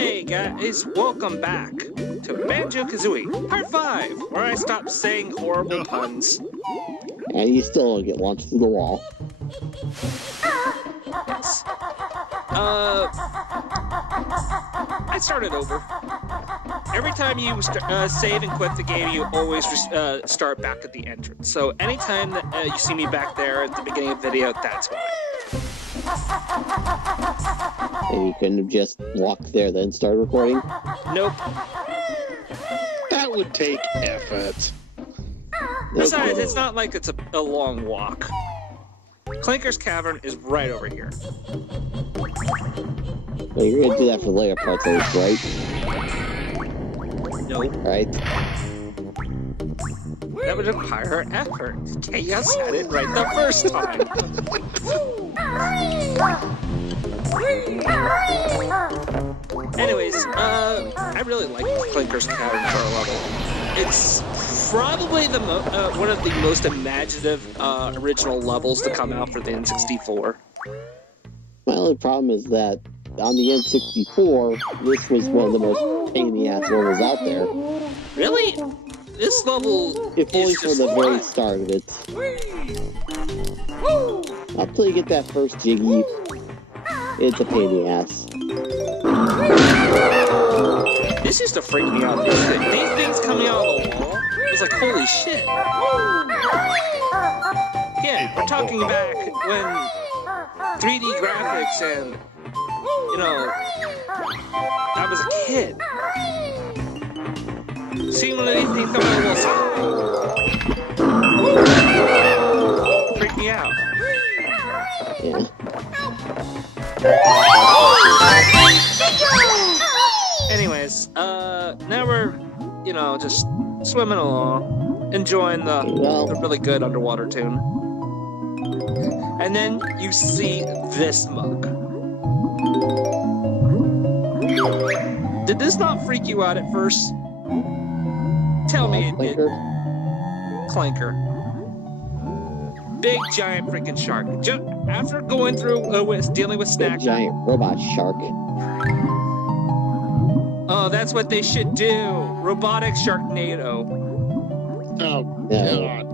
Hey guys, welcome back to Banjo Kazooie, Part 5, where I stopped saying horrible puns. And you still don't get launched through the wall. Yes. I started over. Every time you save and quit the game, you always start back at the entrance. So anytime that you see me back there at the beginning of the video, that's why. And you couldn't have just walked there then started recording? Nope. That would take effort. Besides, it's not like it's a long walk. Clinker's Cavern is right over here. Well, you're going to do that for the later parts of this, right? Nope. Right? That would require effort. You said it right the first time. Anyways, I really like Clinker's Cavern for a level. It's probably the one of the most imaginative original levels to come out for the N64. My only problem is that on the N64, this was one of the most pain-in-the-ass levels out there. Really? This level if only for the very start of it. Up till you get that first Jiggy, it's a pain in the ass. This used to freak me out. These things coming out of the wall, it was like, holy shit. Yeah, we're talking back when 3D graphics and, you know, I was a kid. Seeing one of these things coming out of the wall, freak me out. Yeah. Anyways, now we're, you know, just swimming along, enjoying the really good underwater tune. And then you see this mug. Did this not freak you out at first? Tell me it did. Clinker. Big giant freaking shark. After going through dealing with Snack. Big giant robot shark. Oh, that's what they should do. Robotic Sharknado. Oh, God.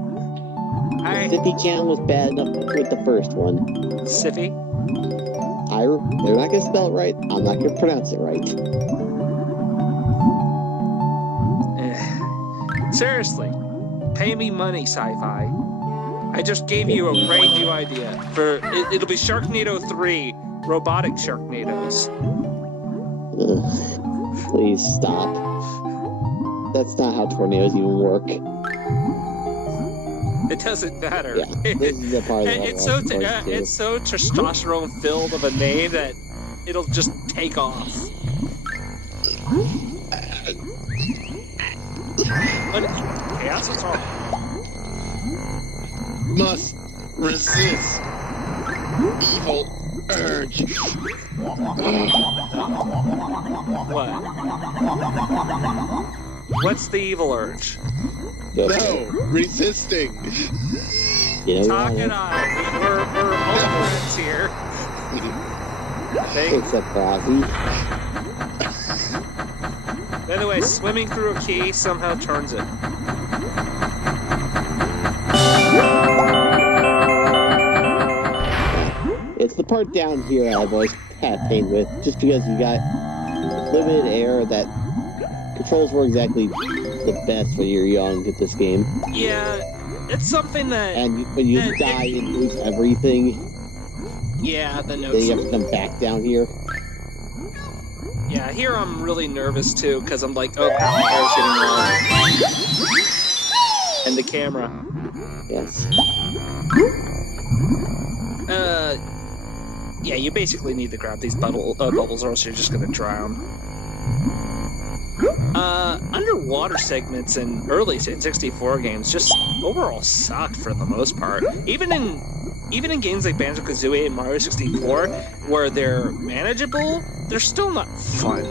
Sippy Chan was bad enough with the first one. Sippy? They're not going to spell it right. I'm not going to pronounce it right. Seriously. Pay me money, Sci-Fi. I just gave you a brand new idea. It'll be Sharknado 3. Robotic Sharknados. Please stop. That's not how tornadoes even work. It doesn't matter. Yeah, this is the part of the it's so testosterone filled of a name that it'll just take off. Chaos, what's wrong? Must resist evil urge. What? What's the evil urge? No, resisting. Talk it on. We're all friends here. Except Ozzy. By the way, swimming through a key somehow turns it. It's the part down here I've always had pain with, just because you got limited air that controls were exactly the best when you're young at this game. Yeah, it's something that... And when you die and lose everything... Yeah, then you have to come back down here. Yeah, here I'm really nervous too, because I'm like, oh, my hair's getting long. And the camera. Yes. Yeah, you basically need to grab these bubbles or else you're just gonna drown. Underwater segments in early N64 games just overall sucked for the most part. Even in games like Banjo Kazooie and Mario 64, where they're manageable, they're still not fun.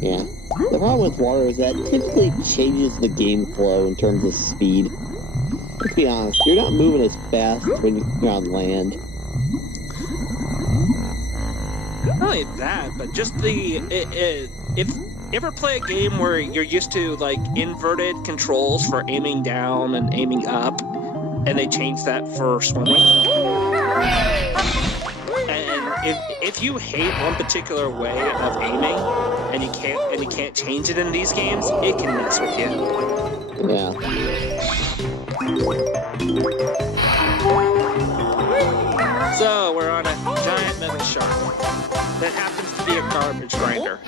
Yeah. The problem with water is that it typically changes the game flow in terms of speed. Let's be honest, you're not moving as fast when you're on land. Not only that, but just if you ever play a game where you're used to like inverted controls for aiming down and aiming up, and they changed that for swimming. And if you hate one particular way of aiming and you can't change it in these games, it can mess with you. Yeah. So we're on a giant metal shark that happens to be a garbage grinder.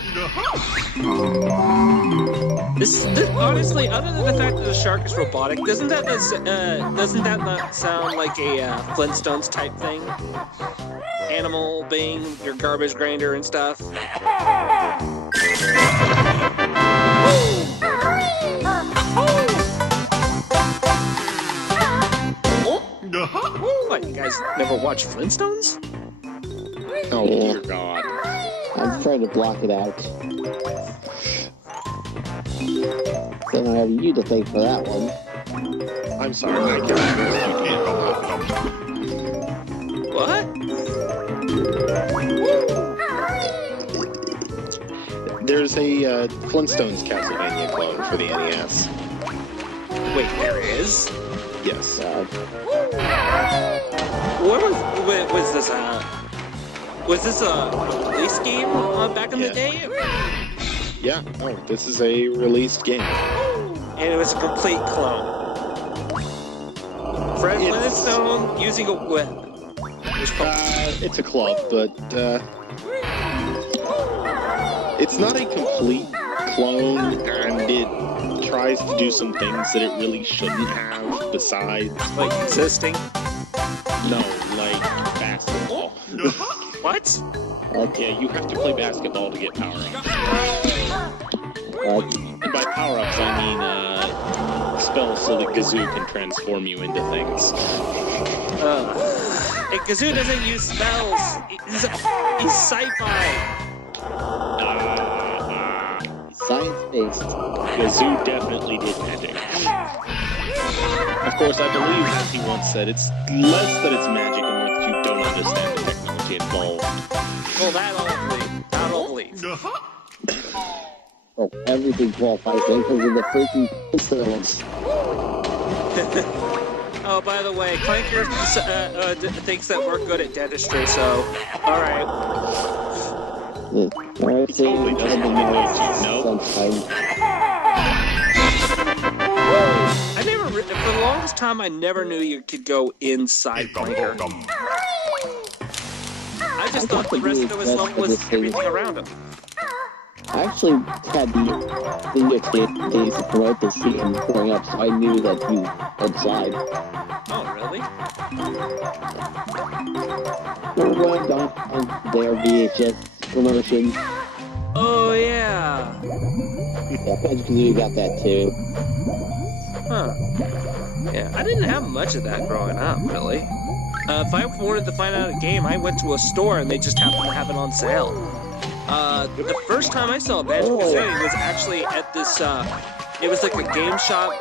This honestly, other than the fact that the shark is robotic, doesn't that not sound like a Flintstones type thing? Animal being your garbage grinder and stuff. What, you guys never watched Flintstones? Oh, dear God. I'm trying to block it out. Then I have you to thank for that one. I'm sorry, I can't. What? There's a Flintstones Castlevania clone for the NES. Wait, there is? Yes. What was this? Was this a release game back in the day? Yeah. Oh, this is a released game. And it was a complete clone. Fred Flintstone using a whip. It's a club, but it's not a complete clone, and it tries to do some things that it really shouldn't have, besides... Like existing? No, like basketball. What? Yeah, you have to play basketball to get power-ups. And by power-ups, I mean spells so that Kazoo can transform you into things. Kazoo doesn't use spells. He's sci-fi. Science-based. Kazoo definitely did magic. Of course, I believe, as he once said, it's less that it's magic and more that you don't understand the technology involved. Well, that I'll believe. Oh, everything qualifies then because of the freaking Flintstones. Oh, by the way, Clanker thinks that we're good at dentistry, so alright. Alright, so Totally doesn't indicate for the longest time, I never knew you could go inside Clanker. I just thought the rest of his level was everything around him. I actually had the days to promote this game growing up, so I knew that you outside. Oh, really? We're going on their VHS promotion. Oh, yeah. Yeah, Banjo Kazooie got that too. Huh. Yeah, I didn't have much of that growing up, really. If I wanted to find out a game, I went to a store and they just happened to have it on sale. The first time I saw Banjo Kazooie was actually at this, it was like a game shop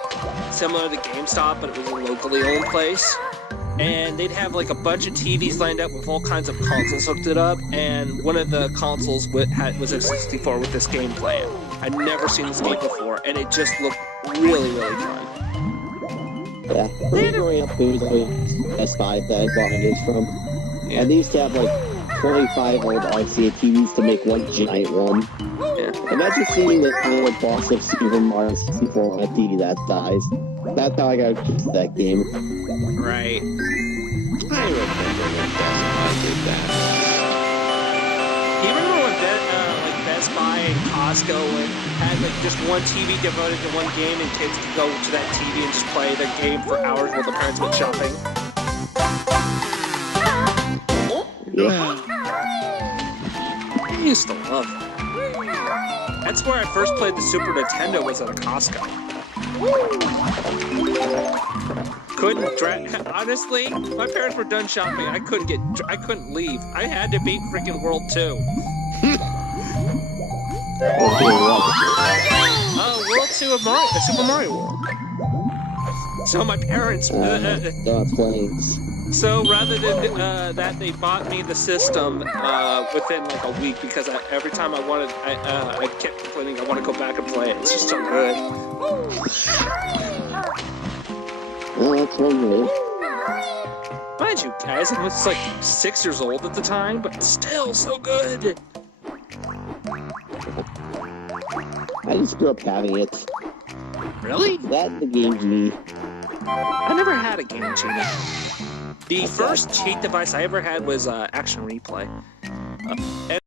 similar to GameStop, but it was a locally owned place. And they'd have like a bunch of TVs lined up with all kinds of consoles hooked it up, and one of the consoles was a 64 with this game playing. I'd never seen this game before, and it just looked really, really fun. Yeah, growing up, it was always Best Buy that I bought my games from. Yeah. And they used to have like 25 old RCA TVs to make one giant one. Yeah. Imagine seeing the final boss of Super Mario 64 on a TV that size. That's how I got into that game. Right. I remember when Best Buy did that. Do you remember when Best Buy and Costco had like just one TV devoted to one game, and kids could go to that TV and just play their game for hours while the parents went shopping? Yeah. I used to love it. That's where I first played the Super Nintendo, was at a Costco. Honestly, my parents were done shopping. I couldn't leave. I had to beat freaking World 2. World 2 of Super Mario World. So my parents, planes. So rather than that, they bought me the system within like a week because every time I kept complaining I want to go back and play it. It's just so good. Well, that's one way. Mind you, guys, I was like 6 years old at the time, but still so good. I just grew up having it. Really? That and the Game Genie. I never had a Game Genie. The first cheat device I ever had was Action Replay.